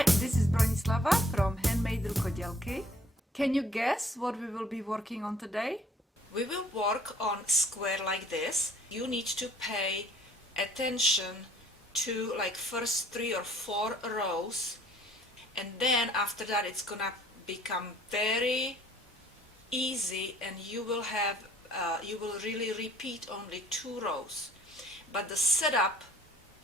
Hi, this is Bronislava from HandMadeRukodelky. Can you guess what we will be working on today? We will work on square like this. You need to pay attention to like first 3 or 4 rows, and then after that it's gonna become very easy, and you will really repeat only 2 rows. But the setup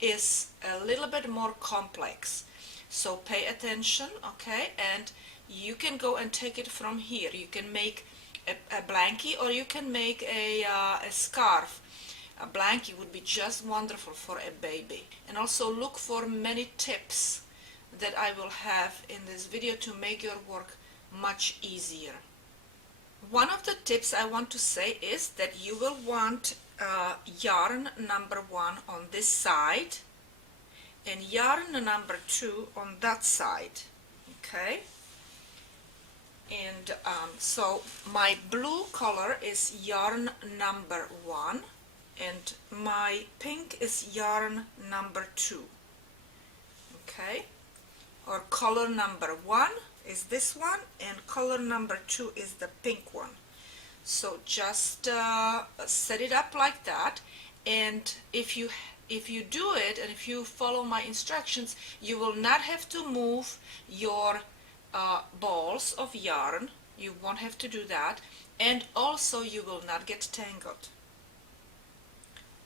is a little bit more complex, so pay attention, okay? And you can go and take it from here. You can make a blankie, or you can make a scarf. A blankie would be just wonderful for a baby. And also look for many tips that I will have in this video to make your work much easier. One of the tips I want to say is that you will want yarn number 1 on this side and yarn number 2 on that side, okay? And so my blue color is yarn number 1 and my pink is yarn number 2, okay? Or color number 1 is this one and color number 2 is the pink one. So just set it up like that, and if you do it and if you follow my instructions, you will not have to move your balls of yarn. You won't have to do that, and also you will not get tangled.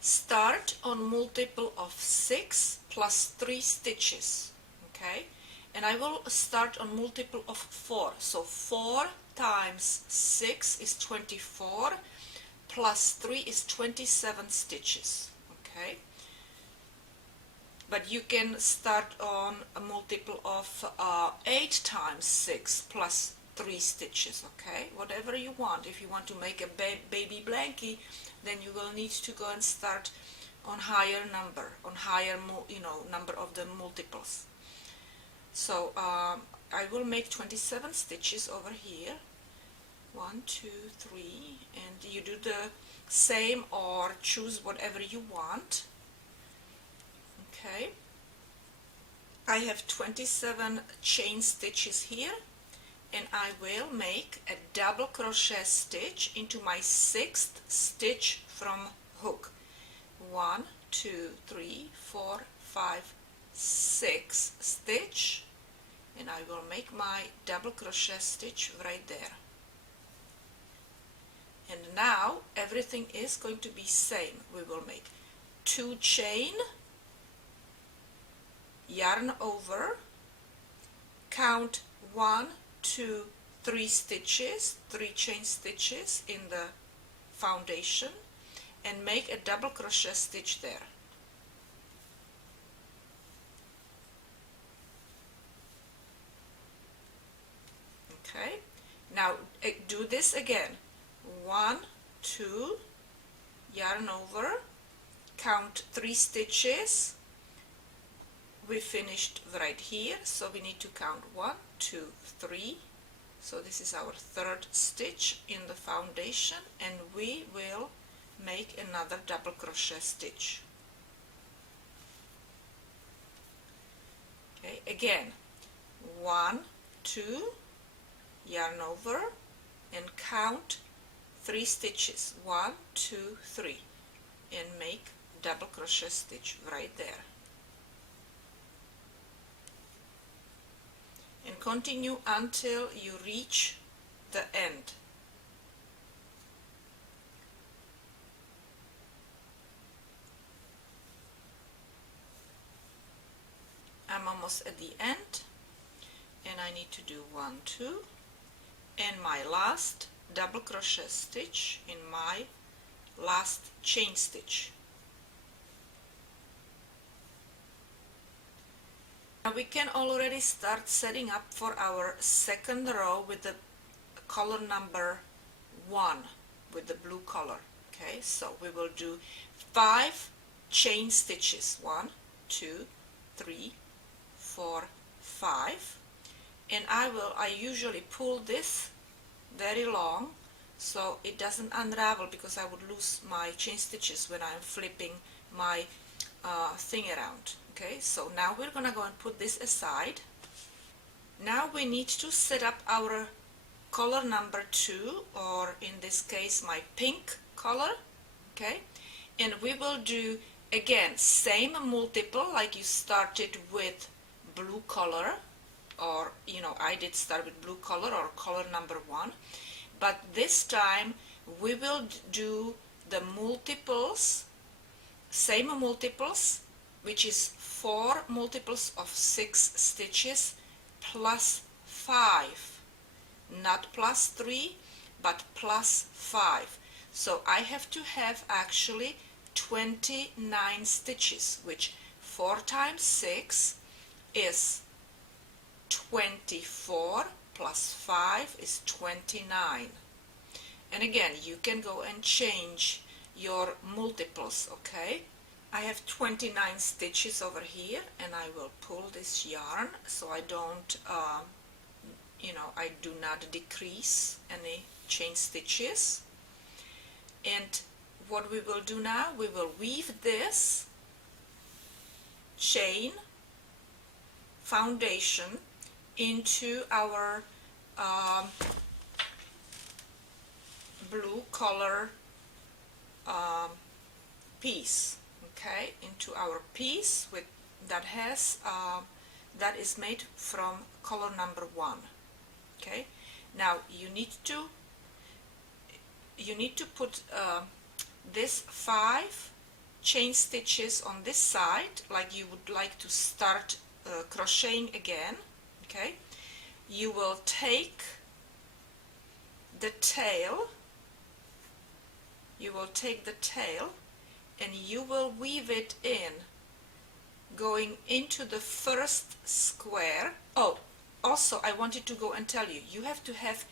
Start on multiple of 6 plus 3 stitches, okay? And I will start on multiple of 4, so 4 times 6 is 24 plus 3 is 27 stitches, okay? But you can start on a multiple of 8 times 6 plus 3 stitches, okay? Whatever you want. If you want to make a baby blankie, then you will need to go and start on higher number, number of the multiples. So I will make 27 stitches over here. 1, 2, 3, and you do the same or choose whatever you want. Okay, I have 27 chain stitches here, and I will make a double crochet stitch into my 6th stitch from hook. 1, 2, 3, 4, 5, 6 stitch, and I will make my double crochet stitch right there. And now everything is going to be same. We will make 2 chain, yarn over, count 1, 2, 3 stitches, 3 chain stitches in the foundation, and make a double crochet stitch there. Okay, now do this again. 1, 2, yarn over, count 3 stitches. We finished right here, so we need to count 1, 2, 3. So this is our 3rd stitch in the foundation, and we will make another double crochet stitch. Okay, again, 1, 2, yarn over, and count 3 stitches, 1, 2, 3, and make double crochet stitch right there. And continue until you reach the end. I'm almost at the end, and I need to do 1, 2, and my last double crochet stitch in my last chain stitch. Now we can already start setting up for our 2nd row with the color number 1 with the blue color. Okay, so we will do 5 chain stitches, 1, 2, 3, 4, 5, and I usually pull this very long so it doesn't unravel, because I would lose my chain stitches when I'm flipping my thing around. Okay, so now we're gonna go and put this aside, Now we need to set up our color number 2, or in this case my pink color, okay? And we will do again same multiple like you started with blue color, or I did start with blue color or color number 1, but this time we will do the multiples, same multiples, which is 4 multiples of 6 stitches plus 5, not plus 3 but plus 5. So I have to have actually 29 stitches, which 4 times 6 is 24 plus 5 is 29. And again, you can go and change your multiples, okay? I have 29 stitches over here, and I will pull this yarn so I don't, I do not decrease any chain stitches. And what we will do now, we will weave this chain foundation into our blue color piece, okay, into our piece with that has that is made from color number 1. Okay, now you need to put this 5 chain stitches on this side, like you would like to start crocheting again. Okay, you will take the tail, and you will weave it in, going into the first square. Oh, also I wanted to go and tell you, you have to have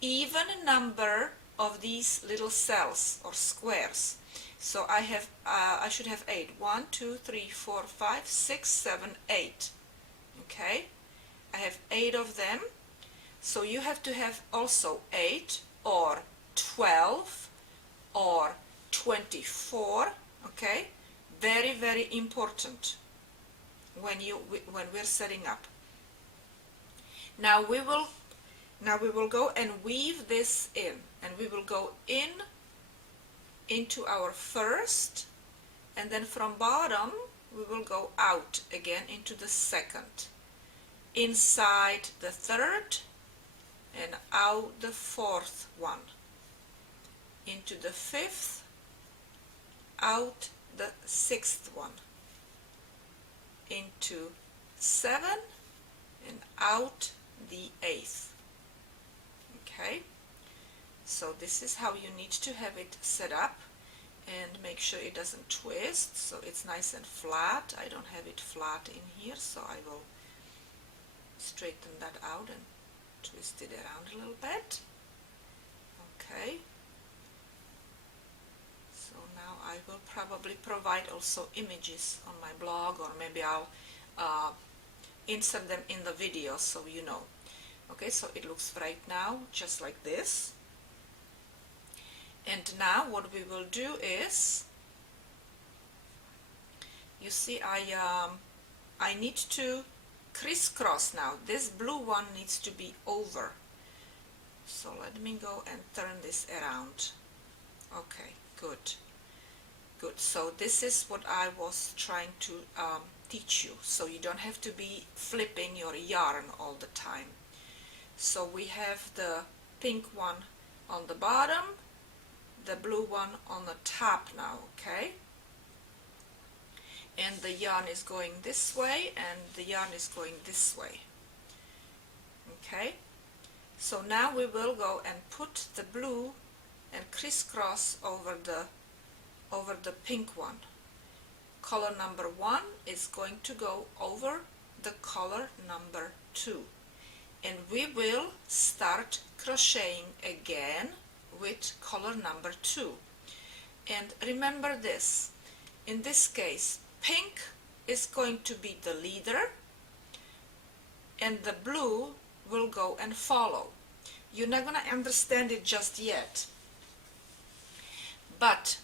even number of these little cells or squares. So I should have 8. 1, 2, 3, 4, 5, 6, 7, 8. Okay, I have 8 of them. So you have to have also 8 or 12 or 24. Okay, very, very important when we're setting up. Now we will go and weave this in, and we will go into our first, and then from bottom we will go out again into the second, inside the third, and out the fourth one, into the fifth, out the sixth one, into 7, and out the 8th. Okay, so this is how you need to have it set up, and make sure it doesn't twist, so it's nice and flat. I don't have it flat in here, so I will straighten that out and twist it around a little bit. Okay, so now I will probably provide also images on my blog, or maybe I'll insert them in the video so you know. Okay, so it looks right now just like this. And now what we will do is, you see, I need to crisscross now. This blue one needs to be over. So let me go and turn this around. Okay, good. Good. So this is what I was trying to teach you. So you don't have to be flipping your yarn all the time. So we have the pink one on the bottom, the blue one on the top now, okay? And the yarn is going this way, and the yarn is going this way. Okay? So now we will go and put the blue and crisscross over the pink one. Color number 1 is going to go over the color number 2. And we will start crocheting again with color number 2. And remember this, in this case, pink is going to be the leader, and the blue will go and follow. You're not going to understand it just yet, but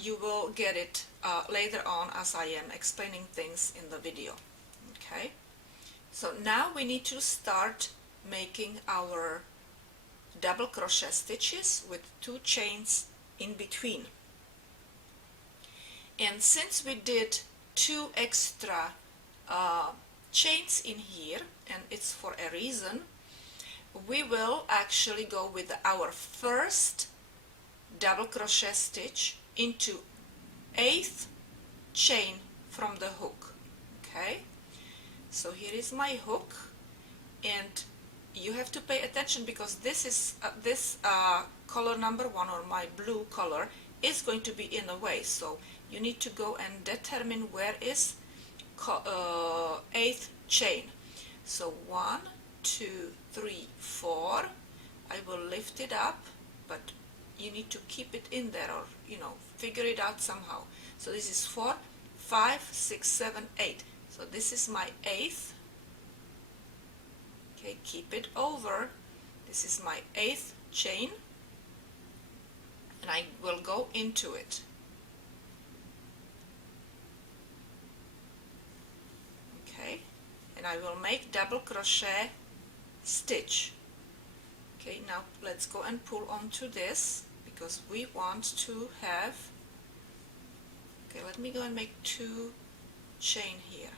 you will get it later on as I am explaining things in the video. Okay, So now we need to start making our double crochet stitches with 2 chains in between. And since we did 2 extra chains in here, and it's for a reason, we will actually go with our first double crochet stitch into 8th chain from the hook. Okay, so here is my hook, and you have to pay attention because this is color number 1, or my blue color, is going to be in the way, so you need to go and determine where is 8th chain. So 1, 2, 3, 4. I will lift it up, but you need to keep it in there, or figure it out somehow. So this is 4, 5, 6, 7, 8. So this is my 8th. Okay, keep it over. This is my 8th chain, and I will go into it. Okay, and I will make double crochet stitch. Okay, now let's go and pull onto this because we want to have, okay, let me go and make 2 chain here.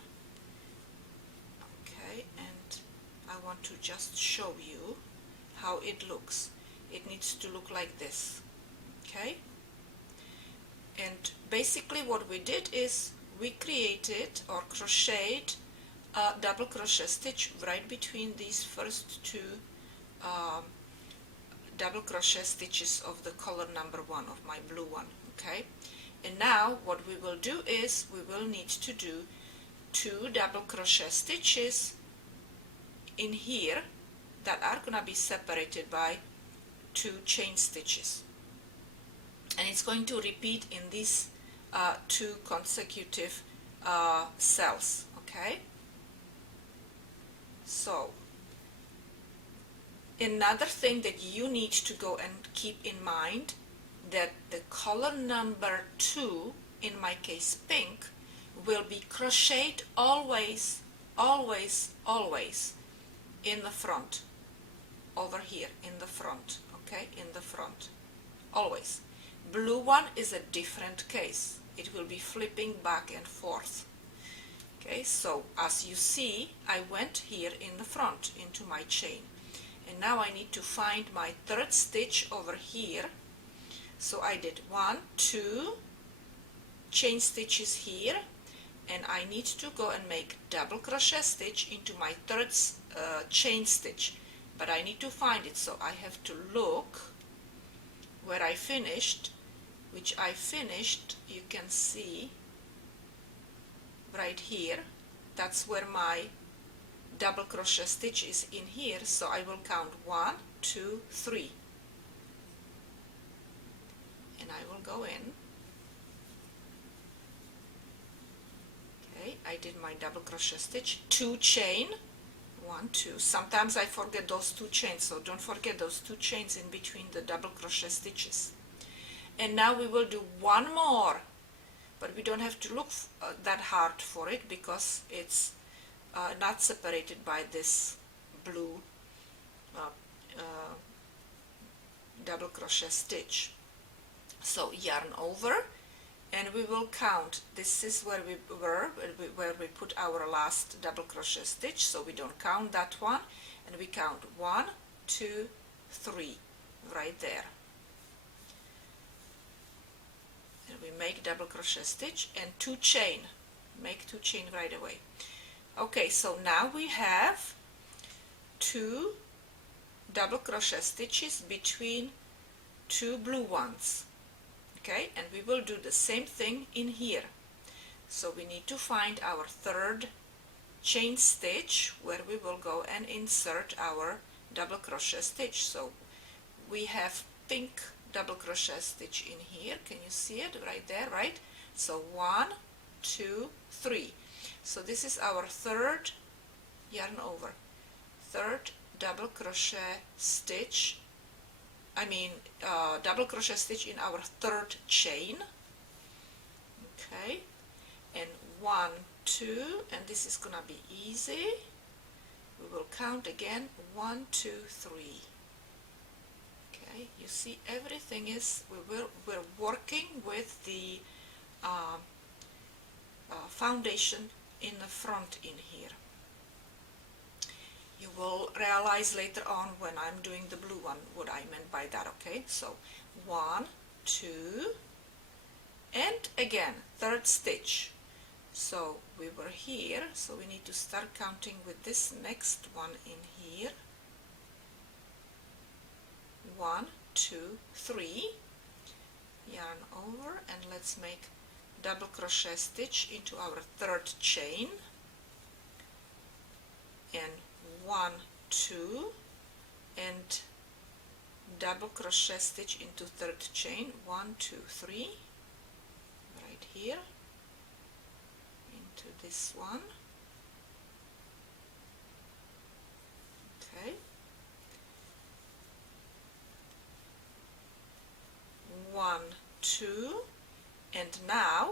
Okay, and I want to just show you how it looks. It needs to look like this. Okay, and basically what we did is we created or crocheted a double crochet stitch right between these first 2 double crochet stitches of the color number 1, of my blue one. Okay, and now what we will do is we will need to do 2 double crochet stitches in here that are gonna be separated by 2 chain stitches, and it's going to repeat in these 2 consecutive cells. Okay, so another thing that you need to go and keep in mind, that the color number 2, in my case pink, will be crocheted always, always, always in the front, over here in the front. Okay, in the front, always. Blue one is a different case. It will be flipping back and forth. Okay, so as you see, I went here in the front into my chain, and now I need to find my 3rd stitch over here. So I did 1, 2 chain stitches here, and I need to go and make double crochet stitch into my 3rd chain stitch, but I need to find it, so I have to look where I finished, which I finished, you can see right here. That's where my double crochet stitch is in here, so I will count 1, 2, 3, and I will go in. Okay, I did my double crochet stitch, 2 chain, 1, 2. Sometimes I forget those 2 chains, so don't forget those 2 chains in between the double crochet stitches. And now we will do 1 more, but we don't have to look that hard for it because it's not separated by this blue double crochet stitch. So yarn over, and we will count. This is where we were, where we put our last double crochet stitch, so we don't count that one, and we count 1, 2, 3 right there, and we make double crochet stitch and 2 chain, make 2 chain right away. Okay, so now we have 2 double crochet stitches between 2 blue ones. Okay, and we will do the same thing in here. So we need to find our 3rd chain stitch where we will go and insert our double crochet stitch. So we have pink double crochet stitch in here. Can you see it right there, right? So 1, 2, 3. So this is our 3rd, yarn over, 3rd double crochet stitch, double crochet stitch in our 3rd chain. Okay, and 1, 2, and this is gonna be easy. we will count again 1, 2, 3. Okay, you see everything is, we're working with the foundation in the front in here. You will realize later on when I'm doing the blue one what I meant by that. Okay, so 1, 2, and again third stitch. So we were here, so we need to start counting with this next one in here. 1, 2, 3, yarn over, and let's make double crochet stitch into our third chain, and 1, 2, and double crochet stitch into third chain, 1, 2, 3, right here into this one. Okay, 1, 2, and now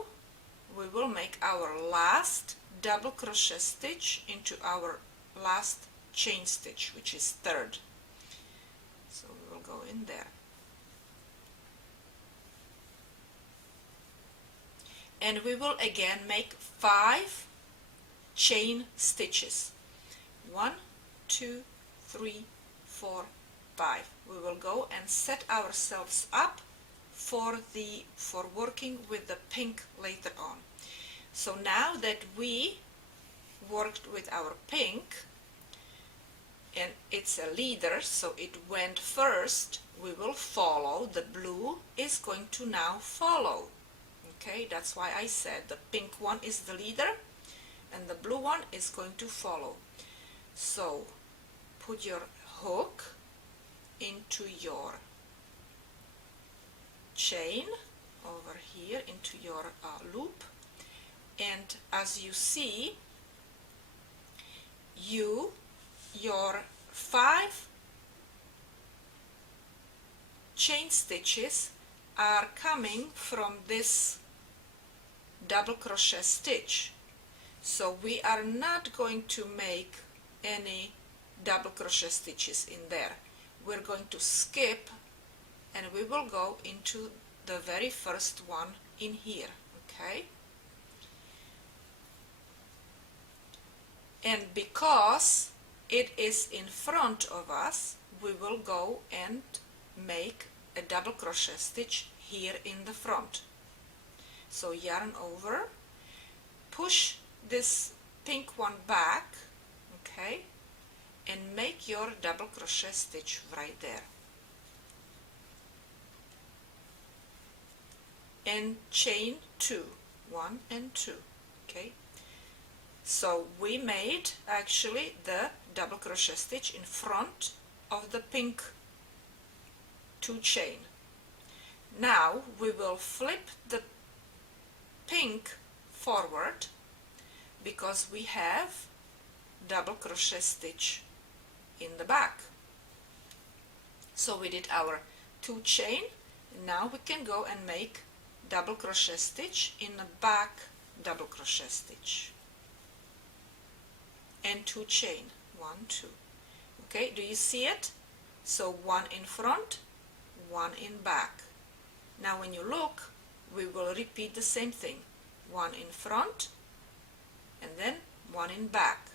we will make our last double crochet stitch into our last chain stitch, which is third. So we will go in there, and we will again make 5 chain stitches. 1, 2, 3, 4, 5. We will go and set ourselves up for working with the pink later on. So now that we worked with our pink, and it's a leader, so it went first, we will follow. The blue is going to now follow. Okay, that's why I said the pink one is the leader and the blue one is going to follow. So put your hook into your chain over here, into your loop, and as you see, your 5 chain stitches are coming from this double crochet stitch. So we are not going to make any double crochet stitches in there. We're going to skip and we will go into the very first one in here. Okay, and because it is in front of us, we will go and make a double crochet stitch here in the front. So yarn over, push this pink one back, okay, and make your double crochet stitch right there, and chain 2, 1 and 2. Okay, so we made actually the double crochet stitch in front of the pink 2 chain. Now we will flip the pink forward because we have double crochet stitch in the back. So we did our 2 chain, and now we can go and make double crochet stitch in the back double crochet stitch, and 2 chain, 1, 2. Okay, do you see it? So 1 in front, 1 in back. Now when you look, we will repeat the same thing. 1 in front, and then 1 in back.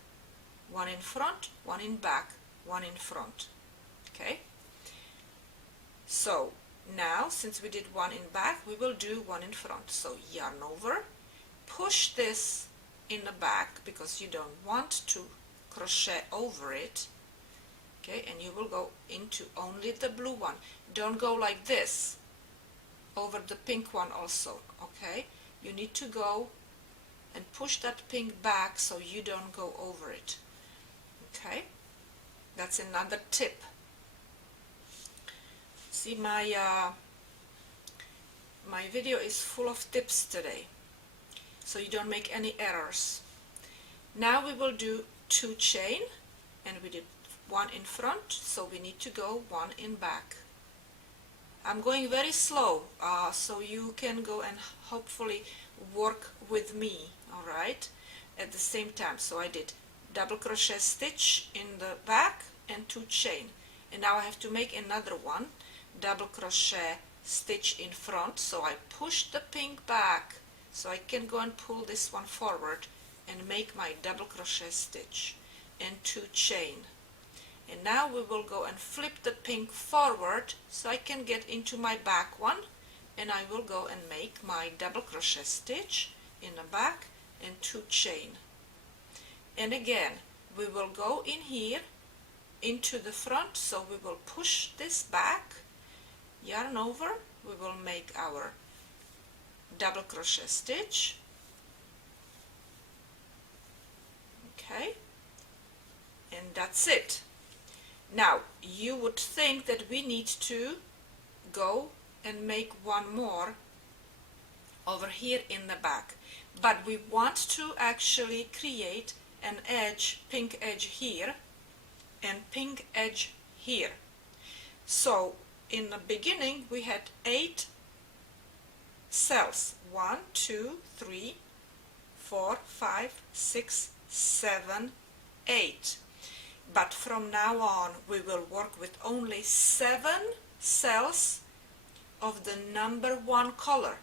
1 in front, 1 in back, 1 in front. Okay, so now since we did 1 in back, we will do 1 in front. So yarn over, push this in the back because you don't want to crochet over it. Okay, and you will go into only the blue one. Don't go like this over the pink one also. Okay, you need to go and push that pink back so you don't go over it. Okay, that's another tip. See, my video is full of tips today, so you don't make any errors. Now we will do 2 chain, and we did 1 in front, so we need to go 1 in back. I'm going very slow, so you can go and hopefully work with me, alright, at the same time. So I did double crochet stitch in the back and 2 chain. And now I have to make another one, double crochet stitch in front, so I push the pink back so I can go and pull this one forward and make my double crochet stitch and 2 chain. And now we will go and flip the pink forward so I can get into my back one, and I will go and make my double crochet stitch in the back and 2 chain. And again we will go in here into the front, so we will push this back, yarn over, we will make our double crochet stitch, okay, and that's it. Now you would think that we need to go and make one more over here in the back, but we want to actually create an edge, pink edge here and pink edge here. So in the beginning we had 8 cells, 1, 2, 3, 4, 5, 6, 7, 8. But from now on we will work with only 7 cells of the number 1 color.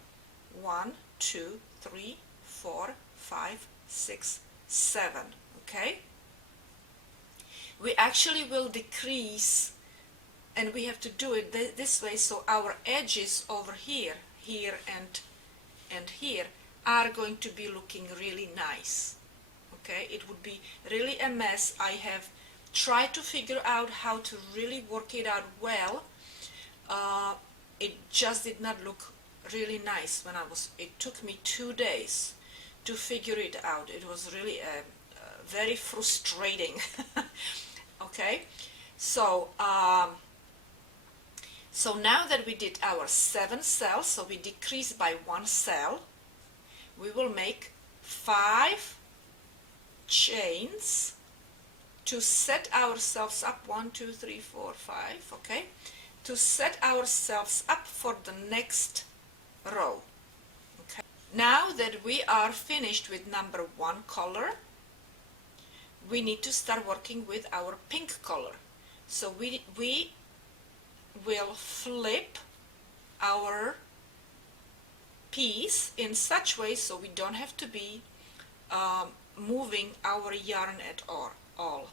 1, 2, 3, 4, 5, 6, 7. Okay? We actually will decrease, and we have to do it this way, so our edges over here, here and here are going to be looking really nice. Okay? It would be really a mess. I have tried to figure out how to really work it out well. It just did not look really nice when it took me 2 days to figure it out. It was really very frustrating. Okay, so so now that we did our 7 cells, so we decreased by 1 cell, we will make 5 chains to set ourselves up. 1, 2, 3, 4, 5, okay, to set ourselves up for the next row. Okay, now that we are finished with number 1 color, we need to start working with our pink color. So we will flip our piece in such way so we don't have to be moving our yarn at all.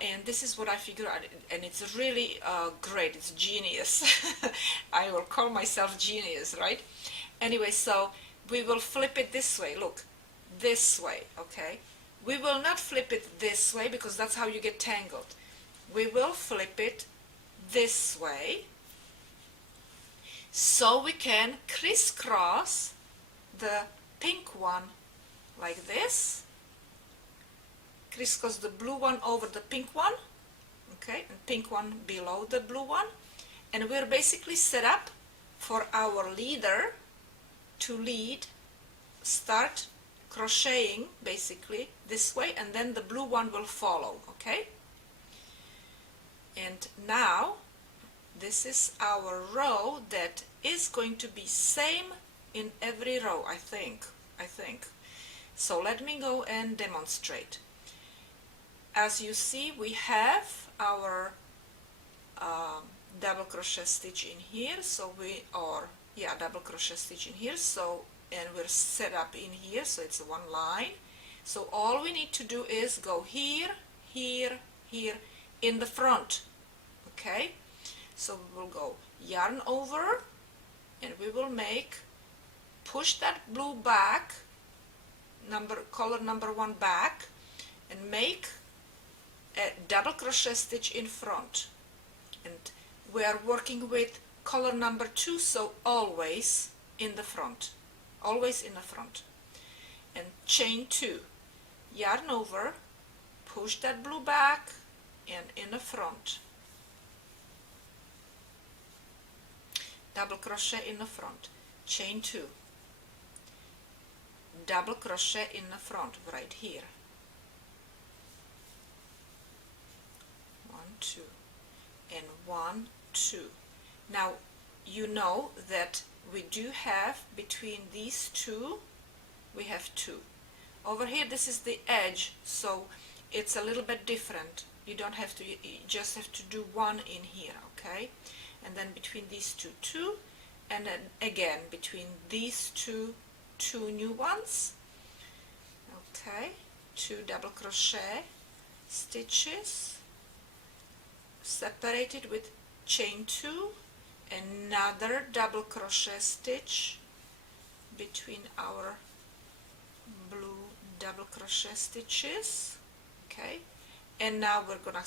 And this is what I figured out, and it's really great. It's genius. I will call myself genius, right? Anyway, so we will flip it this way. Look, this way, okay? We will not flip it this way because that's how you get tangled. We will flip it this way so we can crisscross the pink one like this. Crisscross the blue one over the pink one, okay, and pink one below the blue one, and we're basically set up for our leader to start crocheting basically this way, and then the blue one will follow. Okay, and now this is our row that is going to be same in every row, I think. So let me go and demonstrate. As you see, we have our double crochet stitch in here, so double crochet stitch in here, so, and we're set up in here, so it's one line. So all we need to do is go here, here, here in the front. Okay, so we will go yarn over, and we will push that blue back, color number 1 back, and make a double crochet stitch in front. And we are working with color number 2, so always in the front, and chain 2, yarn over, push that blue back, and in the front, double crochet in the front, chain 2, double crochet in the front right here, 1, 2, and 1, 2. Now you know that we do have between these two, we have 2. Over here this is the edge, so it's a little bit different. You don't have to, you just have to do one in here, okay? And then between these two, and then again between these two new ones, okay? 2 double crochet stitches, separated with chain 2, another double crochet stitch between our blue double crochet stitches, okay? And now we're gonna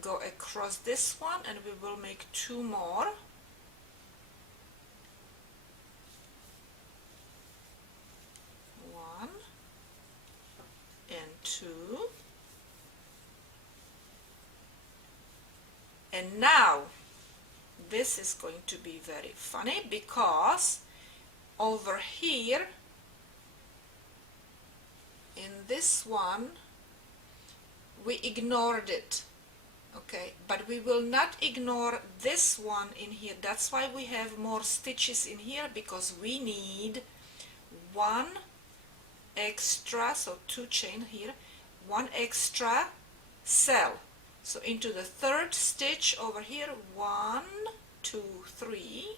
go across this one, and we will make 2 more. One and 2. And now this is going to be very funny, because over here in this one we ignored it, okay, but we will not ignore this one in here. That's why we have more stitches in here, because we need 1 extra, so 2 chain here, 1 extra cell. So into the 3rd stitch over here, 1 2 3,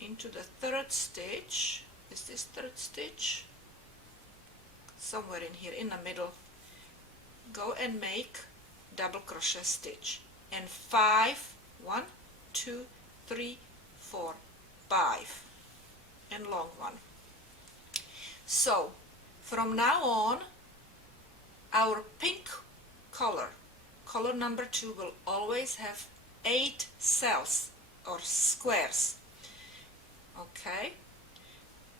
into the 3rd stitch. Is this 3rd stitch? Somewhere in here in the middle. Go and make double crochet stitch, and 5, 1 2 3 4 5, and long one. So from now on, our pink color number 2 will always have 8 cells or squares, okay?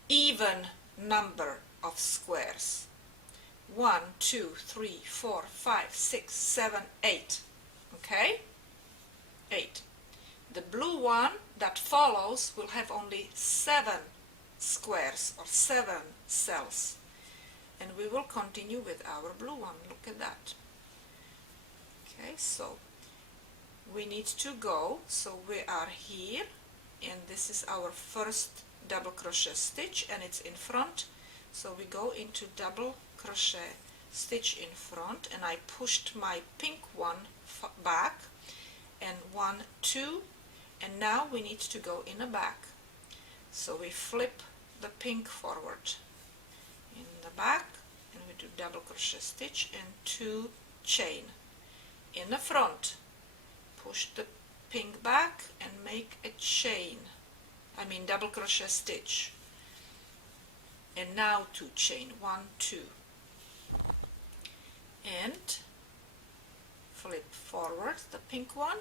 Even number of squares. 1 2 3 4 5 6 7 8, okay? 8. The blue one that follows will have only 7 squares or 7 cells, and we will continue with our blue one. Look at that. Okay, so we need to go, so we are here, and this is our first double crochet stitch, and it's in front, so we go into double crochet stitch in front, and I pushed my pink one back, and 1 2, and now we need to go in the back, so we flip the pink forward in the back, and we do double crochet stitch and 2 chain. In the front, push the pink back and make a chain, double crochet stitch, and now 2 chain, 1 2, and flip forward the pink one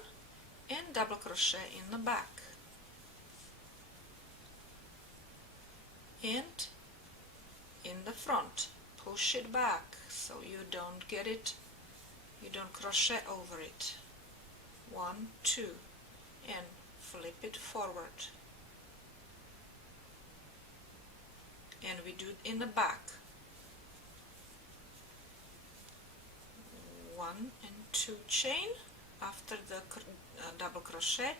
and double crochet in the back, and in the front push it back so you don't get it, you don't crochet over it. 1 2, and flip it forward, and we do it in the back. 1 and 2 chain after the double crochet,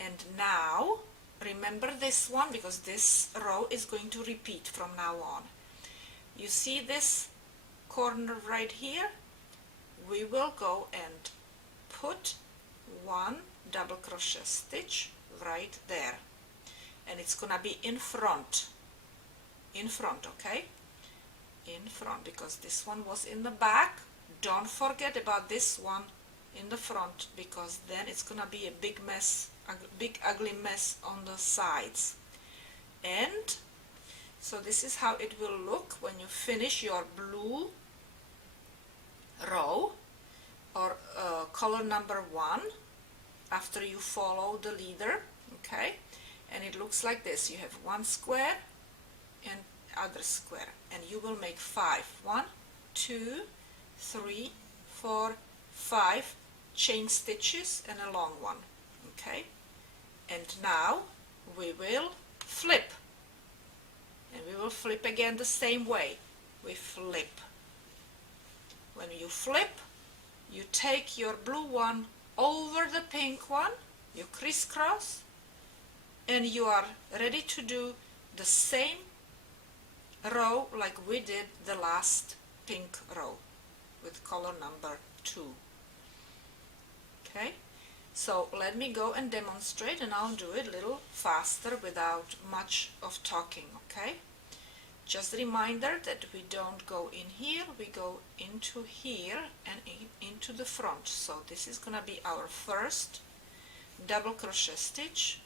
and now remember this one, because this row is going to repeat from now on. You see this corner right here? We will go and put 1 double crochet stitch right there, and it's gonna be in front, okay, in front, because this one was in the back. Don't forget about this one in the front, because then it's gonna be a big mess, a big ugly mess on the sides. And so this is how it will look when you finish your blue row or color number 1 after you follow the leader, okay? And it looks like this. You have 1 square and other square, and you will make 5. 1 2 3 4 5 chain stitches and a long one, okay? And now we will flip, and we will flip again the same way. We flip. When you flip, you take your blue one over the pink one, you crisscross, and you are ready to do the same row like we did the last pink row with color number 2. Okay, so let me go and demonstrate, and I'll do it a little faster without much of talking. Okay, just a reminder that we don't go in here, we go into here and into the front. So this is gonna be our first double crochet stitch,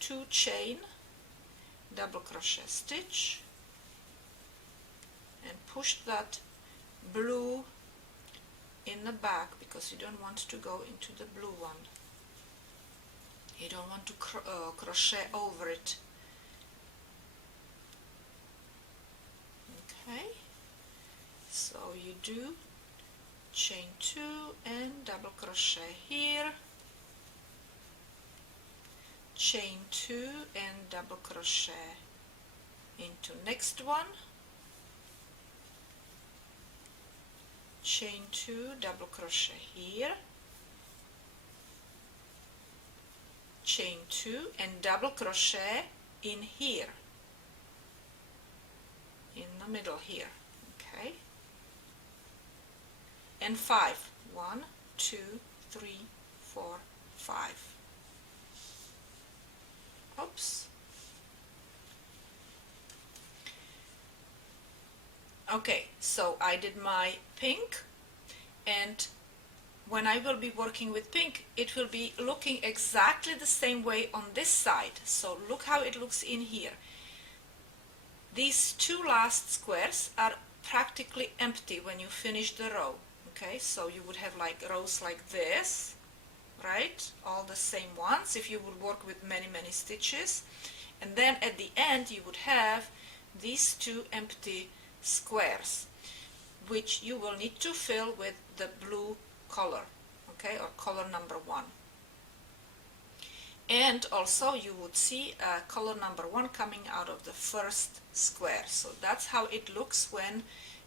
2 chain, double crochet stitch, and push that blue in the back because you don't want to go into the blue one. You don't want to crochet over it. Okay, so you do chain 2 and double crochet here, chain 2 and double crochet into next one, chain 2, double crochet here, chain 2 and double crochet in here, in the middle here. Okay, and 5, 1, 2, 3, 4, 5. Oops. Okay, so I did my pink, and when I will be working with pink, it will be looking exactly the same way on this side. So look how it looks in here. These 2 last squares are practically empty when you finish the row. Okay, so you would have like rows like this, right? All the same ones if you would work with many stitches. And then at the end you would have these 2 empty squares, which you will need to fill with the blue color, okay, or color number 1. And also you would see color number 1 coming out of the first square. So that's how it looks when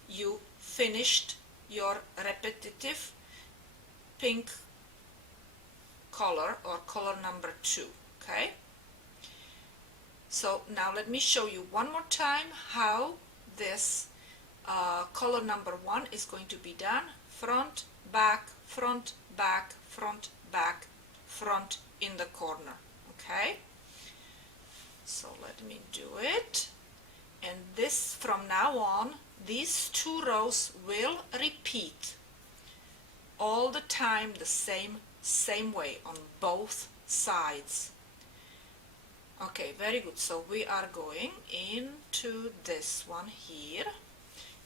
you finished your repetitive pink color or color number 2. Okay, so now let me show you one more time how this color number 1 is going to be done. Front, back, front, back, front, back, front in the corner. Okay, so let me do it. And this, from now on, these 2 rows will repeat all the time the same way on both sides. Okay, very good. So we are going into this one here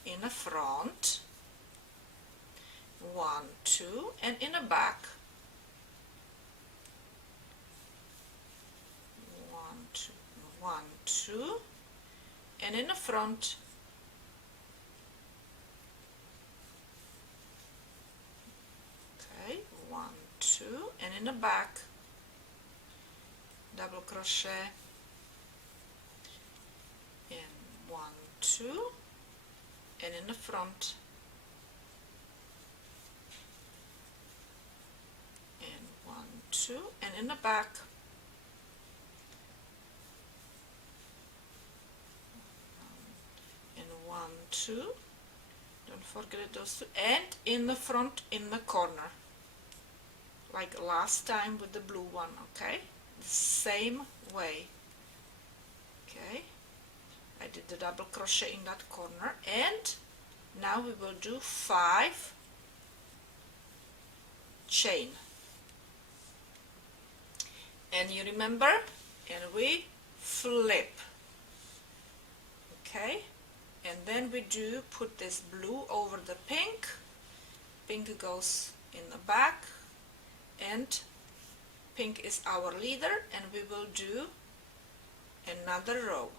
in the front, 1, 2, and in the back, 1, 2, 1, 2, and in the front, okay, 1, 2, and in the back, double crochet in 1, 2, and in the front, and 1, 2, and in the back, and 1, 2, don't forget those 2, and in the front in the corner, like last time with the blue one. Okay, the same way. Okay, I did the double crochet in that corner, and now we will do 5 chain, and you remember, and we flip. Okay, and then we do put this blue over the pink goes in the back, and pink is our leader, and we will do another row.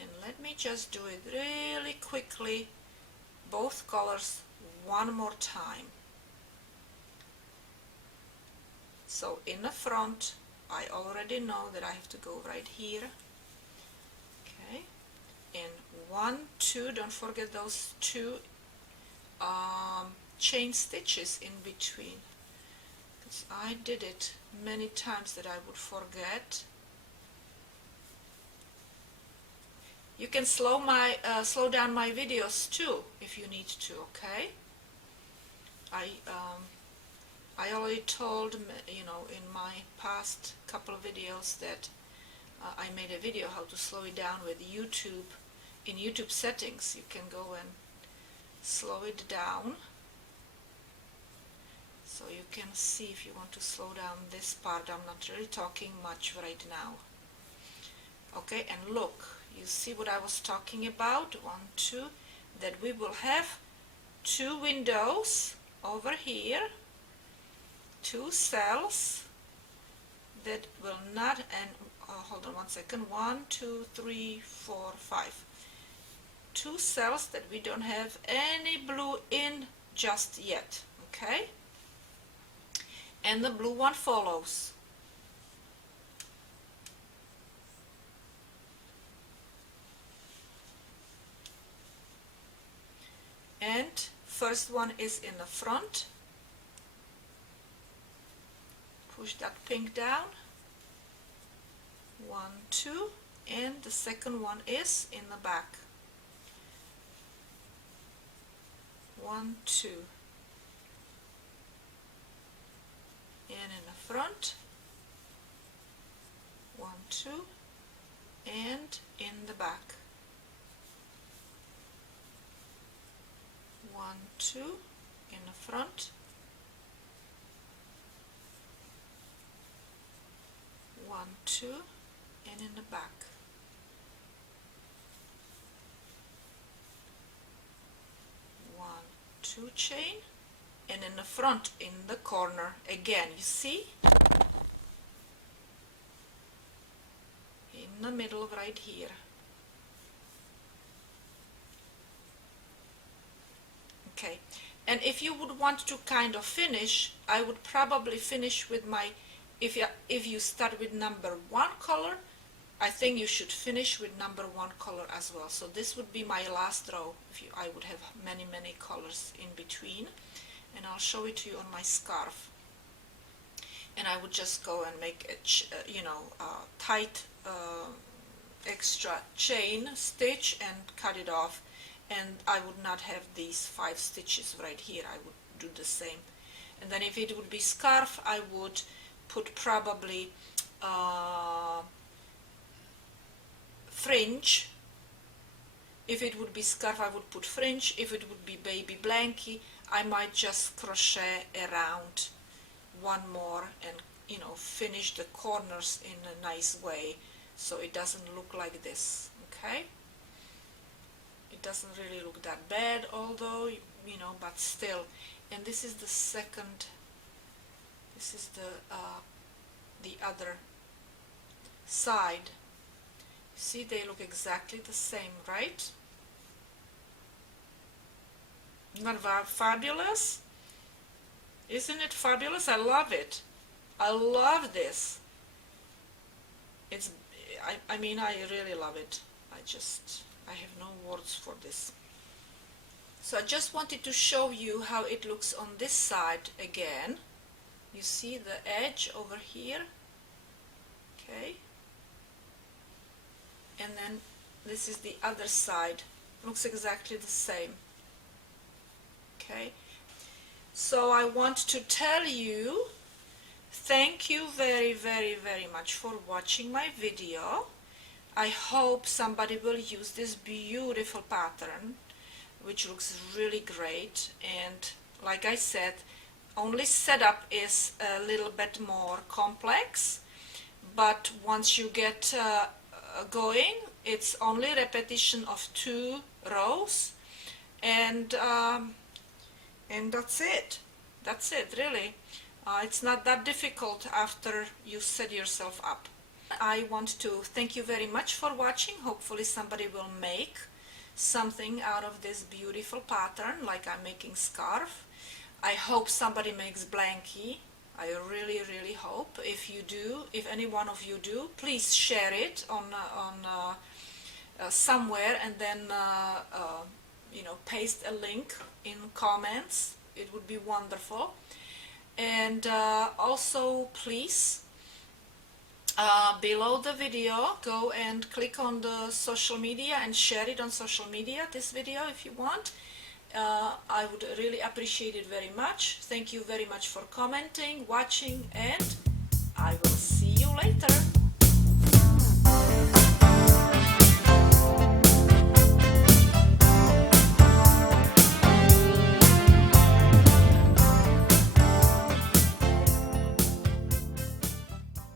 And let me just do it really quickly, both colors one more time. So in the front, I already know that I have to go right here. Okay, and 1, 2, don't forget those 2 chain stitches in between, because I did it many times that I would forget. You can slow down my videos too if you need to, okay? I already told, you know, in my past couple of videos that I made a video how to slow it down with YouTube. In YouTube settings you can go and slow it down, so you can see if you want to slow down this part. I'm not really talking much right now. Okay, and look, you see what I was talking about? 1, 2, that we will have 2 windows over here, 2 cells that will not, and hold on one second, 1, 2, 3, 4, 5. 2 cells that we don't have any blue in just yet, okay? And the blue one follows. And first one is in the front. Push that pink down. 1, 2, and the second one is in the back. 1, 2, and in the front, 1, 2, and in the back, 1, 2, in the front, 1, 2, and in the back. Two chain, and in the front, in the corner again, you see, in the middle right here. Okay, and if you would want to kind of finish, I would probably finish with my, if you start with number 1 color, I think you should finish with number 1 color as well. So this would be my last row. I would have many colors in between, and I'll show it to you on my scarf. And I would just go and make a tight extra chain stitch and cut it off, and I would not have these 5 stitches right here. I would do the same. And then if it would be scarf, I would put probably fringe. If it would be scarf, I would put fringe. If it would be baby blankie, I might just crochet around 1 more and, you know, finish the corners in a nice way so it doesn't look like this, okay? It doesn't really look that bad, although, you know, but still. And this is the second, this is the other side. See, they look exactly the same, right? Not fabulous? Isn't it fabulous? I love it. I love this. It's, I mean, I really love it. I have no words for this. So I just wanted to show you how it looks on this side again. You see the edge over here? Okay. And then this is the other side. Looks exactly the same. Okay. So I want to tell you, thank you very much for watching my video. I hope somebody will use this beautiful pattern, which looks really great. And like I said, only setup is a little bit more complex, but once you get going, it's only repetition of 2 rows, and that's it. That's it, really. It's not that difficult after you set yourself up. I want to thank you very much for watching. Hopefully somebody will make something out of this beautiful pattern, like I'm making scarf. I hope somebody makes blankie. I really hope. If you do, if any one of you do, please share it on somewhere, and then you know, paste a link in comments. It would be wonderful. And also, please, below the video, go and click on the social media and share it on social media, this video, if you want. I would really appreciate it very much. Thank you very much for commenting, watching, and